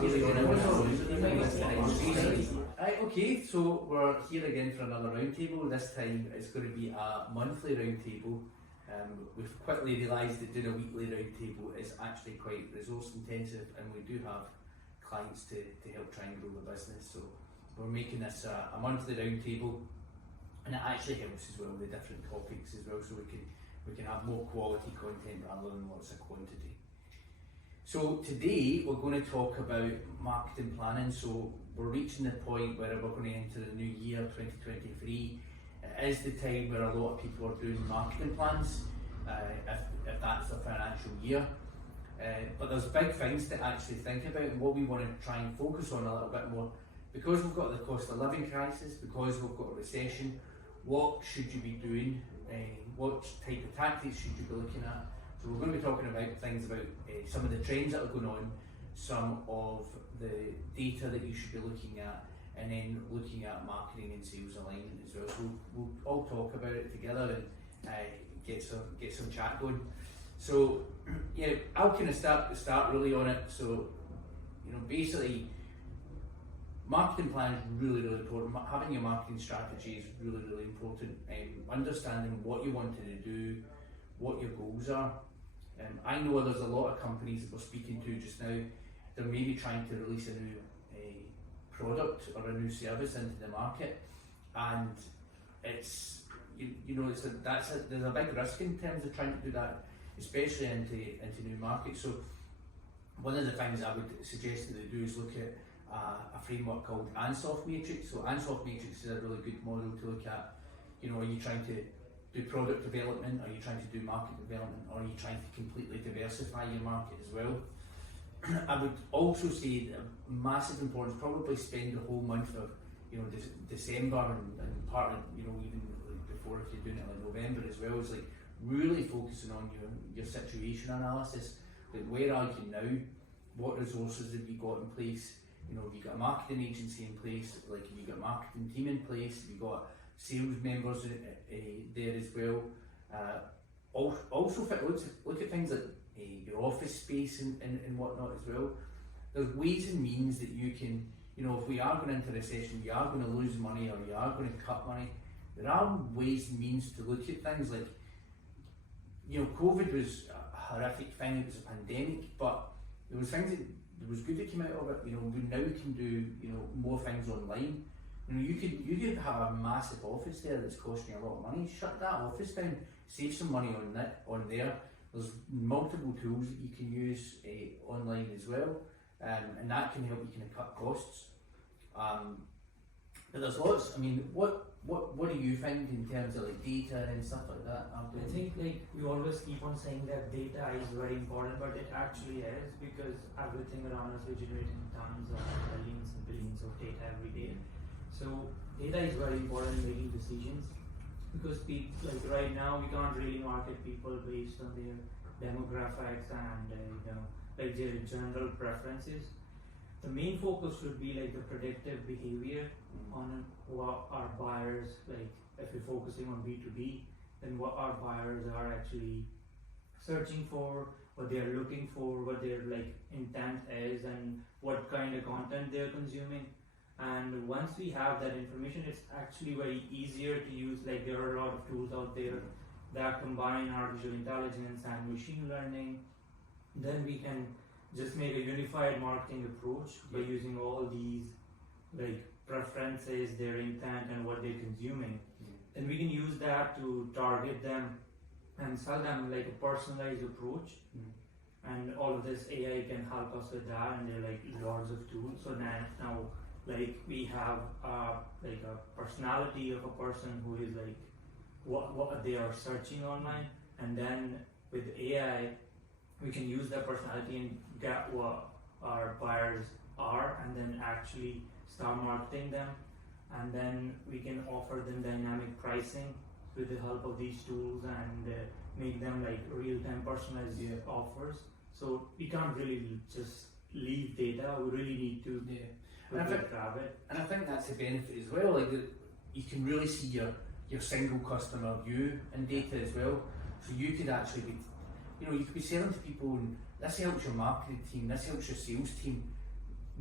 Right, okay, so we're here again for another roundtable. This time it's going to be a monthly roundtable. We've quickly realised that doing a weekly roundtable is actually quite resource intensive, and we do have clients to help try and grow the business. So we're making this a monthly roundtable, and it actually helps as well with different topics as well, so we can have more quality content rather than lots of quantity. So today we're going to talk about marketing planning. So we're reaching the point where we're going to enter the new year 2023. It is the time where a lot of people are doing marketing plans, if that's their financial year. But there's big things to actually think about, and what we want to try and focus on a little bit more. Because we've got the cost of living crisis, because we've got a recession, what should you be doing? What type of tactics should you be looking at? So we're going to be talking about things about some of the trends that are going on, some of the data that you should be looking at, and then looking at marketing and sales alignment as well. So we'll all talk about it together and get some chat going. So yeah, I'll kind of start really on it. So basically, marketing plan is really important. Having your marketing strategy is really important. Understanding what you wanted to do, what your goals are. I know there's a lot of companies that we're speaking to just now. They're maybe trying to release a new product or a new service into the market, and it's there's a big risk in terms of trying to do that, especially into new markets. So one of the things I would suggest that they do is look at a framework called Ansoff Matrix. So Ansoff Matrix is a really good model to look at. Are you trying to do product development? Are you trying to do market development? Or are you trying to completely diversify your market as well? I would also say that massive importance, probably spend the whole month of December and part of even before, if you're doing it like November as well, is like really focusing on your situation analysis. Like, where are you now? What resources have you got in place? Have you got a marketing agency in place? Like, have you got a marketing team in place? Have you got sales members there as well? Also look at things like your office space and whatnot as well. There's ways and means that you can, if we are going into recession, you are going to lose money or you are going to cut money. There are ways and means to look at things like, COVID was a horrific thing, it was a pandemic, but there was things that was good that came out of it. We now can do more things online. You could have a massive office there that's costing you a lot of money. Shut that office down, save some money on there. There's multiple tools that you can use online as well, and that can help you kind of cut costs. But there's lots. I mean, what do you think in terms of like data and stuff like that? I think like we always keep on saying that data is very important, but it actually is, because everything around us, we're generating tons of billions and billions of data every day. So data is very important in making decisions, because like right now we can't really market people based on their demographics and like their general preferences. The main focus should be like the predictive behavior on what our buyers, like if we're focusing on B2B, then what our buyers are actually searching for, what they're looking for, what their like intent is, and what kind of content they're consuming. And once we have that information, it's actually very easier to use. Like, there are a lot of tools out there that combine artificial intelligence and machine learning. Then we can just make a unified marketing approach by using all these like preferences, their intent, and what they're consuming. Then we can use that to target them and sell them like a personalized approach. And all of this AI can help us with that, and there are like lots of tools. So now like we have like a personality of a person who is like what they are searching online, and then with AI we can use that personality and get what our buyers are, and then actually start marketing them, and then we can offer them dynamic pricing with the help of these tools, and make them like real-time personalized offers. So we can't really just leave data, we really need to grab it. And I think that's the benefit as well, like you can really see your single customer view in data as well. So you could actually be, you could be selling to people, and this helps your marketing team, this helps your sales team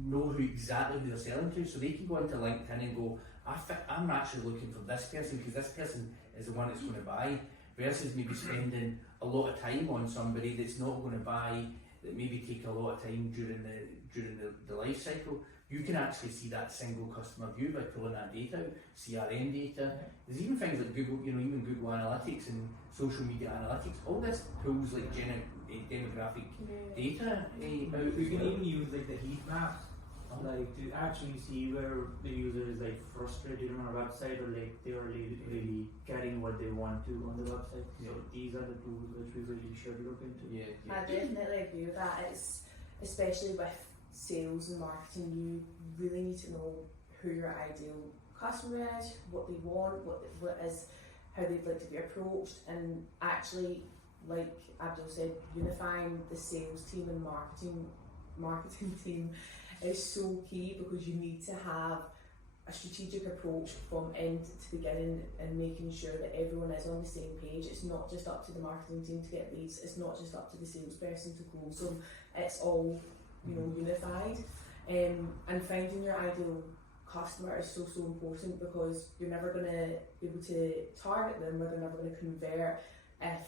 know exactly who they're selling to, so they can go into LinkedIn and go, I'm actually looking for this person because this person is the one that's going to buy, versus maybe spending a lot of time on somebody that's not going to buy, that maybe take a lot of time during the life cycle. You can actually see that single customer view by pulling that data out, CRM data. There's even things like Google, even Google Analytics and social media analytics. All this pulls like demographic data out. You can even use like the heat maps, like to actually see where the user is like frustrated on a website, or like they are really getting what they want to on the website. So these are the tools which we really should look into. I definitely agree with that. It's especially with sales and marketing, you really need to know who your ideal customer is, what they want, what is how they'd like to be approached, and actually, like Abdul said, unifying the sales team and marketing team is so key, because you need to have a strategic approach from end to beginning and making sure that everyone is on the same page. It's not just up to the marketing team to get leads, it's not just up to the salesperson to close them, it's all unified. And finding your ideal customer is so important, because you're never going to be able to target them, or they're never going to convert if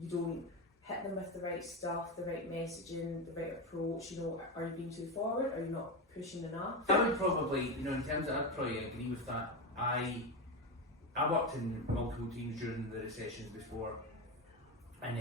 you don't hit them with the right stuff, the right messaging, the right approach. Are you being too forward? Are you not pushing enough? I would probably, in terms of, I'd probably agree with that. I worked in multiple teams during the recessions before, and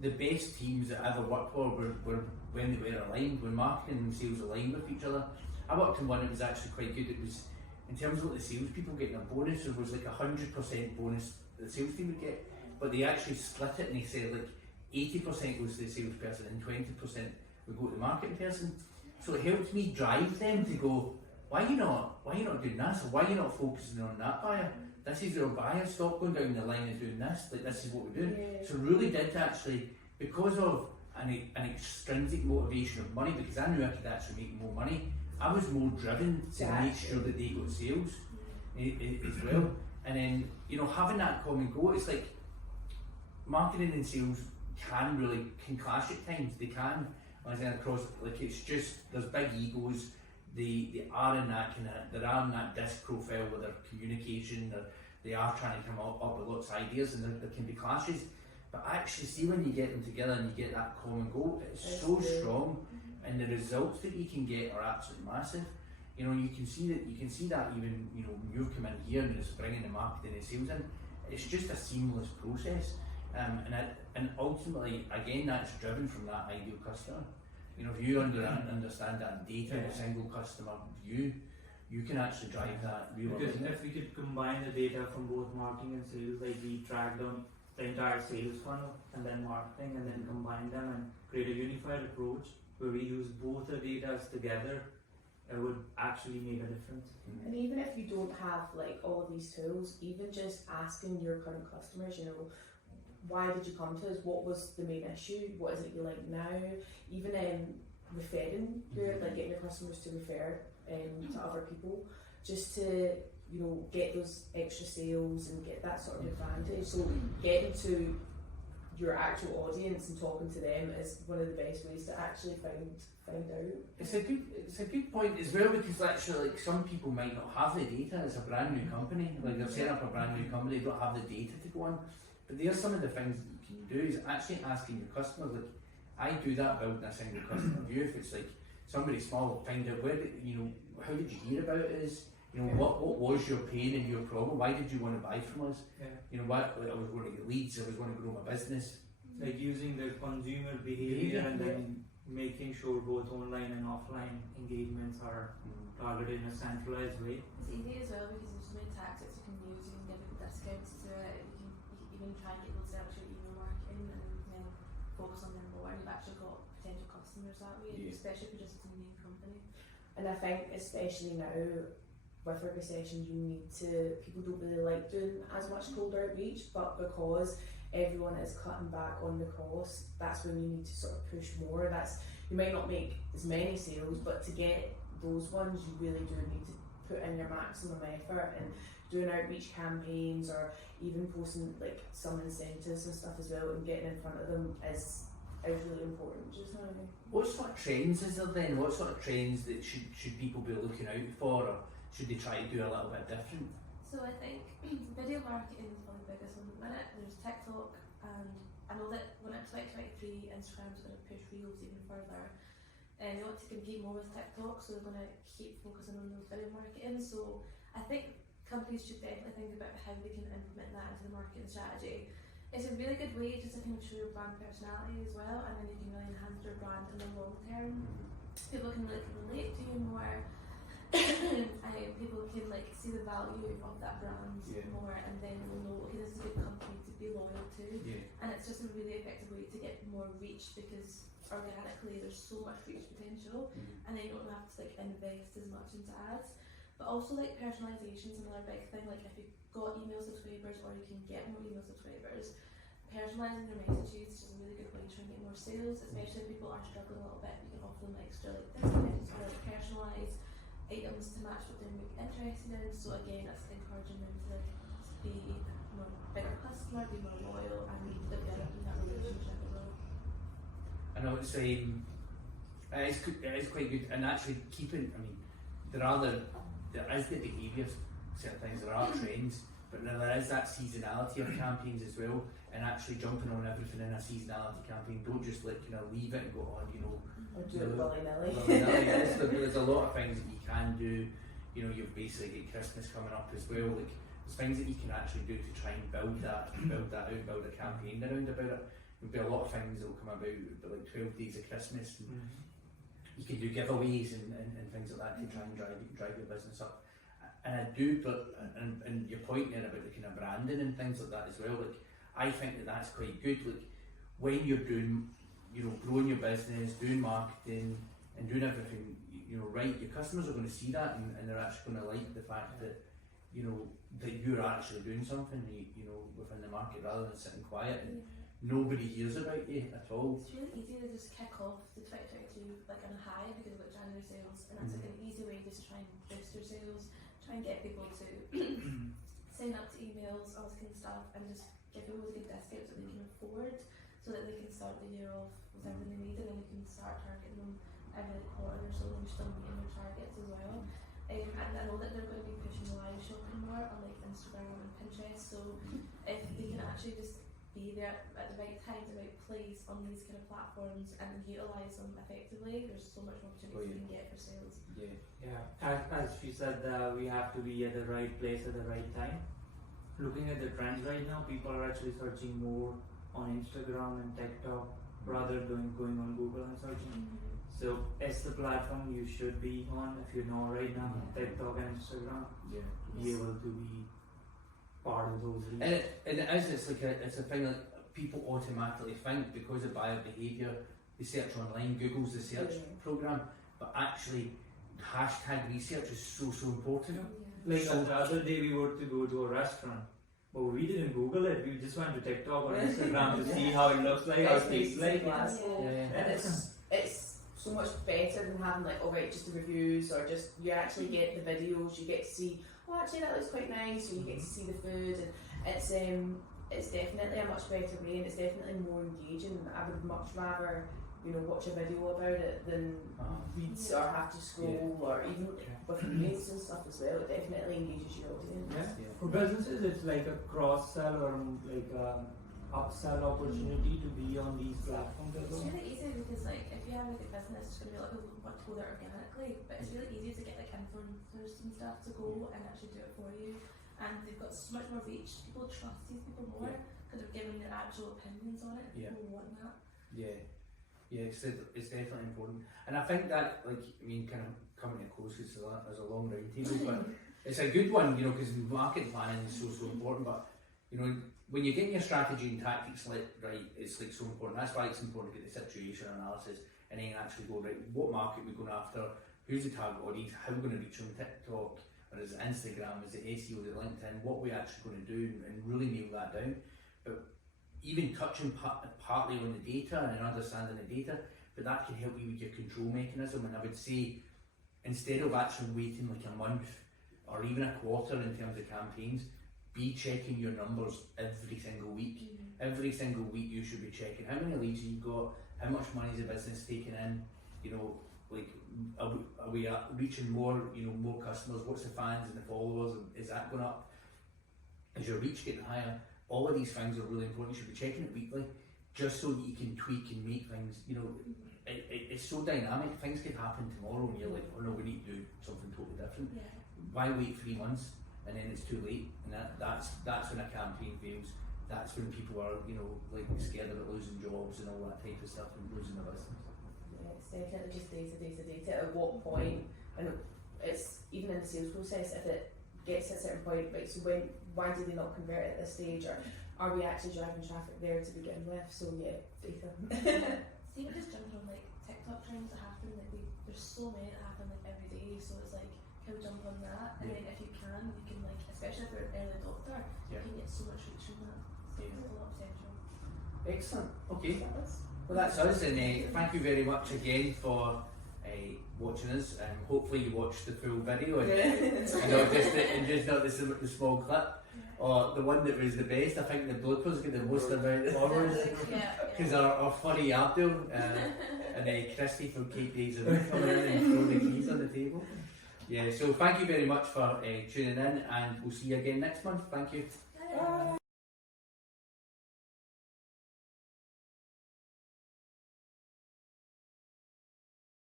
the best teams that I ever worked for were when they were aligned, when marketing and sales aligned with each other. I worked in one that was actually quite good. It was, in terms of what the sales people getting a bonus, there was like 100% bonus the sales team would get, but they actually split it and they said like 80% goes to the salesperson and 20% would go to the marketing person. So it helped me drive them to go, why are you not doing this, or why are you not focusing on that buyer? This is your buyer, stop going down the line and doing this, like this is what we're doing. So really did actually, because of an extrinsic motivation of money, because I knew I could actually make more money, I was more driven to make sure that they got sales as well. And then, having that common goal, it's like marketing and sales can clash at times. They can, across, like it's just, there's big egos. They are in that they're in that disc profile with their communication. They are trying to come up with lots of ideas, and there can be clashes. But actually, see when you get them together and you get that common goal, it's so strong, and the results that you can get are absolutely massive. You can see that even you've come in here and it's bringing the marketing and sales in. It's just a seamless process, and ultimately, again, that's driven from that ideal customer. If you understand that data in a single customer view, you can actually drive that real. Because if we could combine the data from both marketing and sales, like we track down the entire sales funnel and then marketing, and then combine them and create a unified approach where we use both the data together, it would actually make a difference. And even if you don't have like all of these tools, even just asking your current customers, why did you come to us? What was the main issue? What is it you like now? Even referring, getting your customers to refer to other people, just to get those extra sales and get that sort of advantage. So getting to your actual audience and talking to them is one of the best ways to actually find out. It's a good point as well, because actually, like, some people might not have the data. It's a brand new company, like they've set up a brand new company, they don't have the data to go on. But there's some of the things that you can do is actually asking your customers. Like, I do that building a single customer view. If it's like somebody small, find out how did you hear about us? What was your pain and your problem? Why did you want to buy from us? I was going to get leads, I was going to grow my business. Like using the consumer behavior and then making sure both online and offline engagements are targeted in a centralized way. It's easy as well because there's so many tactics you can use. You can give people discounts to it. You can try and get people to actually email marketing and then focus on them more. And you've actually got potential customers that way, especially if you're just a new company. And I think especially now with a recession, people don't really like doing as much cold outreach, but because everyone is cutting back on the cost, that's when you need to sort of push more. You might not make as many sales, but to get those ones, you really do need to put in your maximum effort, and doing outreach campaigns or even posting like some incentives and stuff as well and getting in front of them is is really important just now. What sort of trends is there then? What sort of trends that should people be looking out for, or should they try to do a little bit different? So I think video marketing is probably the biggest one at the minute. There's TikTok, and I know that when it's 2023, Instagram's going to push Reels even further. And they want to compete more with TikTok, so they're going to keep focusing on those video marketing. So I think companies should definitely think about how they can implement that into the marketing strategy. It's a really good way just to kind of show your brand personality as well, and then you can really enhance your brand in the long term. People can really relate to you more, and people can like see the value of that brand more, and then they'll know, okay, this is a good company to be loyal to. And it's just a really effective way to get more reach, because organically there's so much reach potential, and then you don't have to like invest as much into ads. But also like personalisation is another big thing. Like if you've got email subscribers, or you can get more email subscribers, personalising your messages is just a really good way to try and get more sales, especially if people are struggling a little bit. You can offer them extra like discounts or like personalised items to match what they're interested in. So again, it's encouraging them to be more bigger customer, be more loyal, and developing that relationship as well. I know it's it is quite good, and actually keeping. I mean, there is the behaviour, certain things, there are trends, but now there is that seasonality of campaigns as well, and actually jumping on everything in a seasonality campaign. Don't just like kind of leave it and go on, Or do it willy-nilly. There's a lot of things that you can do. You've basically got Christmas coming up as well. Like there's things that you can actually do to try and build that out, build a campaign around about it. There'll be a lot of things that will come about, like 12 days of Christmas. And you can do giveaways and things like that to try and drive your business up. And I do, but and your point there about the kind of branding and things like that as well. Like I think that that's quite good. Like when you're doing, growing your business, doing marketing, and doing everything, right, your customers are going to see that, and they're actually going to like the fact that that you're actually doing something, within the market, rather than sitting quiet and nobody hears about you at all. It's really easy to just kick off the 2022 like on a high because of January sales, and that's like an easy way just to try and boost your sales, try and get people to sign up to emails, all this kind of stuff, and just give them really good discounts that they can afford, so that they can start the year off with everything they need, and then you can start targeting them every quarter or so, and you're still meeting their targets as well. And I know that they're going to be pushing live shopping more on like Instagram and Pinterest, so if they can actually just be there at the right time, the right place on these kind of platforms, and utilise them effectively, there's so much more opportunity you can get for sales. As she said, we have to be at the right place at the right time. Looking at the trends right now, people are actually searching more on Instagram and TikTok rather than going on Google and searching. So it's the platform you should be on if you're not right now, TikTok and Instagram, to be able to be part of those reasons. And it's a thing that people automatically think, because of buyer behaviour, they search online, Google's the search program, but actually hashtag research is so important. Like the other day we were to go to a restaurant, but we didn't Google it, we just went to TikTok or Instagram to see how it looks like, how it tastes like. And it's so much better than having like, just the reviews, or just you actually get the videos, you get to see, actually that looks quite nice, or you get to see the food, and it's definitely a much better way, and it's definitely more engaging. I would much rather watch a video about it than read or have to scroll, or even with reads and stuff as well. It definitely engages your audience. For businesses, it's like a cross-sell or like a upsell opportunity to be on these platforms as well. It's really easy because like if you have like a business, it's going to be like want to go there organically, but it's really easy to get like influencers and stuff to go and actually do it for you, and they've got so much more reach. People trust these people more because they're giving their actual opinions on it. People want that. It's definitely important, and I think that kind of coming to close, because there's a long round table, but it's a good one, because market planning is so important. But when you're getting your strategy and tactics right, it's like so important. That's why it's important to get the situation analysis and then actually go, right, what market we're going after, who's the target audience, how we're going to reach them, TikTok, or is it Instagram, is it SEO, is it LinkedIn, what we're actually going to do, and really nail that down. But even touching partly on the data and understanding the data, but that can help you with your control mechanism. And I would say, instead of actually waiting like a month or even a quarter in terms of campaigns, be checking your numbers every single week. Every single week you should be checking how many leads you got, how much money is the business taking in, you know, like are we reaching more, you know, more customers, what's the fans and the followers, is that going up, is your reach getting higher? All of these things are really important. You should be checking it weekly, just so that you can tweak and make things, you know, it's so dynamic, things could happen tomorrow and you're like, oh no, we need to do something totally different. Yeah. Why wait 3 months and then it's too late? And that's when a campaign fails. That's when people are, you know, like scared about losing jobs and all that type of stuff and losing their business. Yeah, it's definitely just data. At what point, and it's even in the sales process, if it gets to a certain point, right, so why do they not convert at this stage, or are we actually driving traffic there to begin with? So yeah, data. See, we're just jumping on like TikTok trends that happen, like there's so many that happen like every day, so it's like, can we jump on that? And then if you can like, especially if you're an early adopter, you can get so much reach from that. So there's a lot of potential. Excellent. Okay. Well, that's us, and thank you very much again for watching us. Hopefully you watched the full video and not just the small clip. Or the one that was the best. I think the bloopers get the most amount of followers because our funny Abdul and Christy from Cape Days are coming in and throwing the keys on the table. Yeah, so thank you very much for tuning in, and we'll see you again next month. Thank you. Bye.